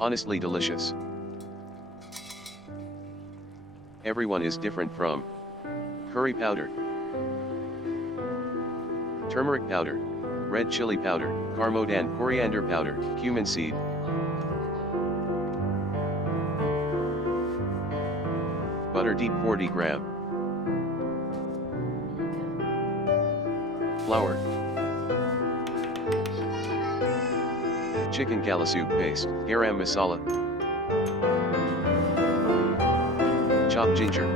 Honestly delicious. Everyone is different from curry powder, turmeric powder, red chili powder, coriander powder, cumin seed, butter deep 40 gram, flour, chicken galasoo paste, garam masala, chopped ginger,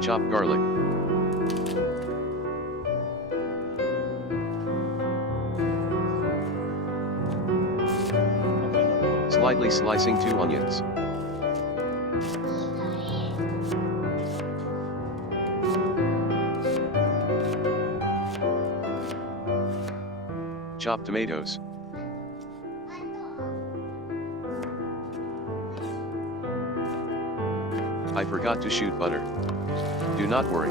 chopped garlic, slightly slicing 2 onions, chopped tomatoes, I forgot to shoot butter. Do not worry.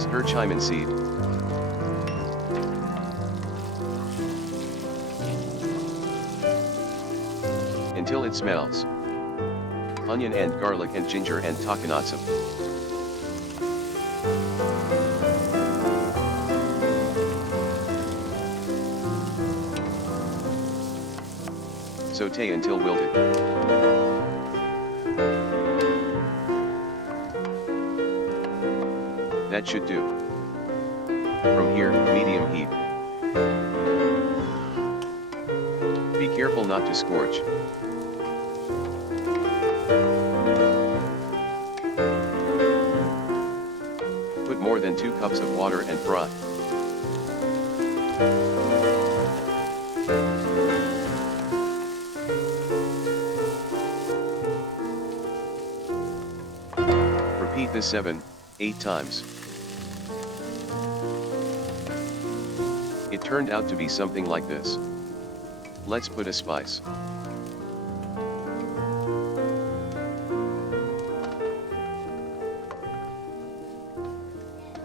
Stir cumin seed, until it smells. Onion and garlic and ginger and takanatsu. Sauté until wilted. That should do. From here, medium heat. Be careful not to scorch. Put more than 2 cups of water and fry. Repeat this 7-8 times. It turned out to be something like this. Let's put a spice.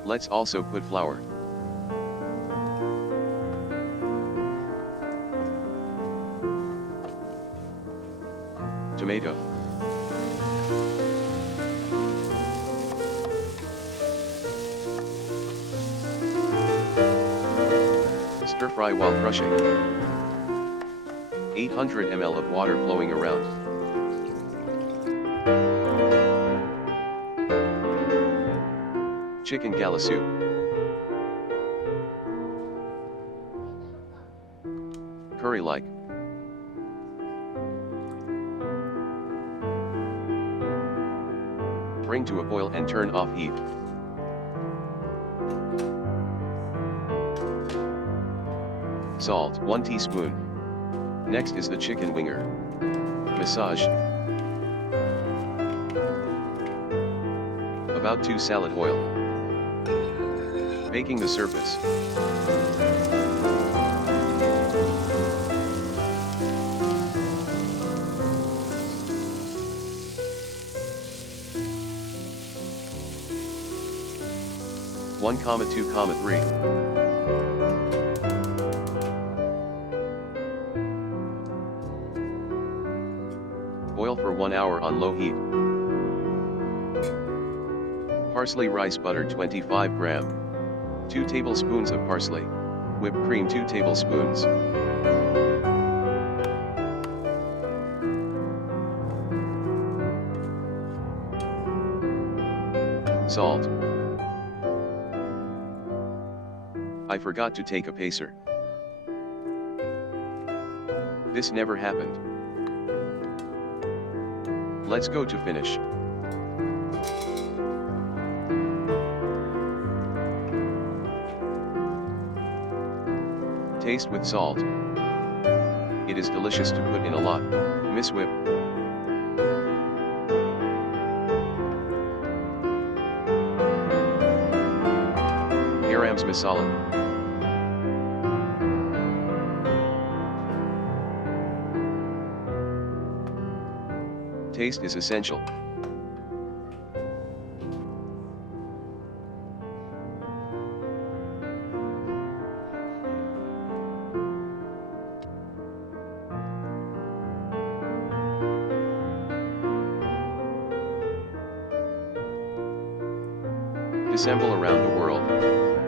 Let's also put flour. Tomato. Stir fry while crushing. 800 ml of water flowing around. Chicken galasoo. Curry-like. Bring to a boil and turn off heat. Salt, 1 teaspoon. Next is the chicken winger. Massage. About 2 salad oil. Baking the surface. One, 2, 3. Boil for 1 hour on low heat. Parsley rice butter 25 gram. 2 tablespoons of parsley. Whipped cream 2 tablespoons. Salt. I forgot to take a pacer. This never happened. Let's go to finish. Taste with salt. It is delicious to put in a lot. Miss Whip. Garam's masala. Taste is essential. Disassemble around the world.